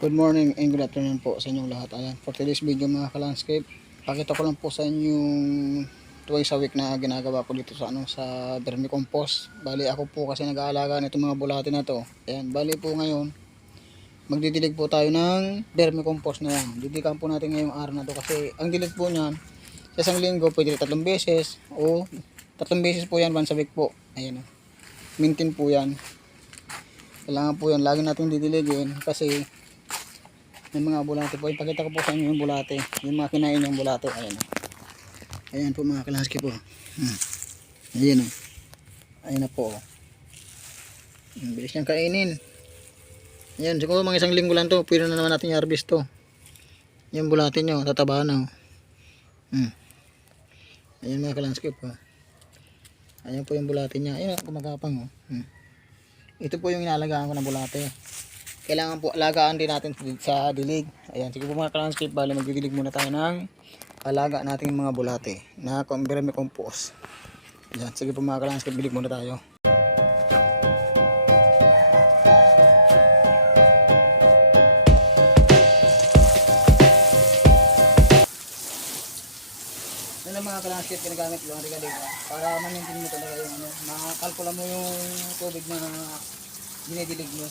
Good morning and good afternoon po sa inyong lahat. Ayan, for today's video mga ka-landscape, pakita ko lang po sa inyong twice a week na ginagawa ko dito sa vermicompost. Bali ako po kasi nag-aalaga nitong mga bulate na to. Ayan, bali po ngayon magdidilig po tayo ng vermicompost na yan. Didikan po natin ngayong araw na to kasi ang dilig po niyan sa isang linggo pwede 3 beses o 3 beses po yan once a week po. Ayan, maintain po yan. Kailangan po yan lagi natin didiligin kasi may mga bulate po. Ipakita ko po sa inyo yung bulate, yung mga kinain yung bulate. Ayan, ayan po mga ka-landscape po. Ayan o, ayan na po. Bilis niyang kainin. Ayan, siguro mga isang linggo lang to, pwede na naman natin i-harvest to. Yung bulate nyo, tataba na o. Ayan mga ka-landscape po. Ayan po yung bulate niya. Ayan, kumagapang o. Ito po yung inalagaan ko ng bulate. Kailangan po alagaan din natin sa dilig. Ayan, sige po mga ka-landscape, bali magdidilig muna tayo ng alaga nating mga bulate na vermicompost. Ayan, sige po mga ka-landscape, dilig muna tayo. Yan ang mga ka-landscape ginagamit yung rigalig para ma-maintain mo talaga yung makalkula mo yung tubig na dinidilig mo.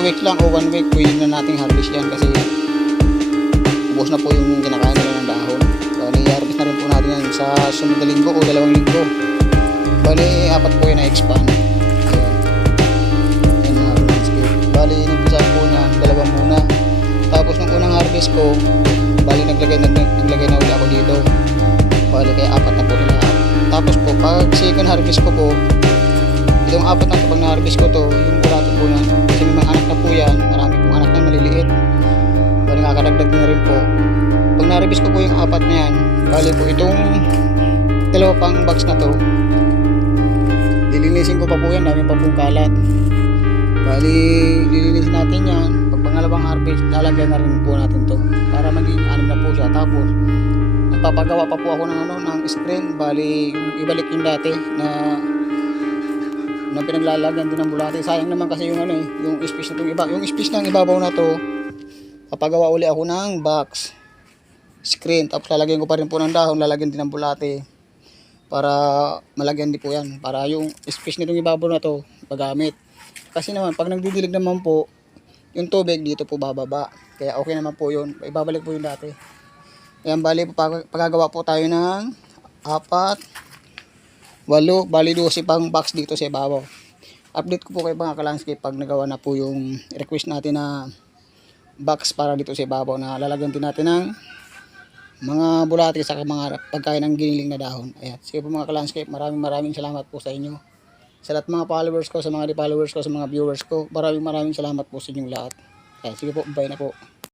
2 weeks lang o 1 week pwede na nating harvest yan kasi ubos na po yung kinakain nila ng dahon. Bali harvest na rin po natin yan sa sunod na linggo o 2 linggo. Bali 4 po yun na expand. Ayan. Ayan mga landscape. Bali nagpisa po niyan 2 muna. Tapos nung unang harvest ko, bali naglagay na uli ako dito. Bali kaya 4 na po nila. Tapos po pag second harvest ko po, itong 4 na ito, pag na-harvest ko to, yung bulate po yan, kasi may mga anak na po yan, marami pong anak na maliliit. Bali nakakadagdag na rin po. Pag na-harvest ko po yung 4 na yan, bali po itong 2 pang box na to, lilinisin ko pa po yan, dami pa pong kalat. Bali lilinisin natin yan. Pag pangalawang harvest, lalagyan na rin po natin to para maging 6 na po siya. Tapos nagpapagawa pa po ako ng screen. Bali ibalik yung dati na pinaglalagyan din ng bulate. Sayang naman kasi yung yung space na yung space ng ibabaw na to, papagawa uli ako ng box screen, tapos lalagyan ko pa rin po ng dahon, lalagyan din ng bulate para malagyan din po yan, para yung space nitong ibabaw na to magamit. Kasi naman pag nagdidilig naman po yung tubig dito po bababa, kaya okay naman po yun, ibabalik po yung dati. Ayan, bali pagagawa po tayo ng 4, 8, bali 12 pang box dito sa ibabaw. Update ko po kay mga ka-landscape pag nagawa na po yung request natin na box para dito sa ibabaw na lalagyan din natin ng mga bulate sa mga pagkain ng giniling na dahon. Ayan, sige po mga ka-landscape, maraming salamat po sa inyo. Sa lahat mga followers ko, sa mga di-followers ko, sa mga viewers ko, maraming salamat po sa inyong lahat. Ayan, sige po, bye na po.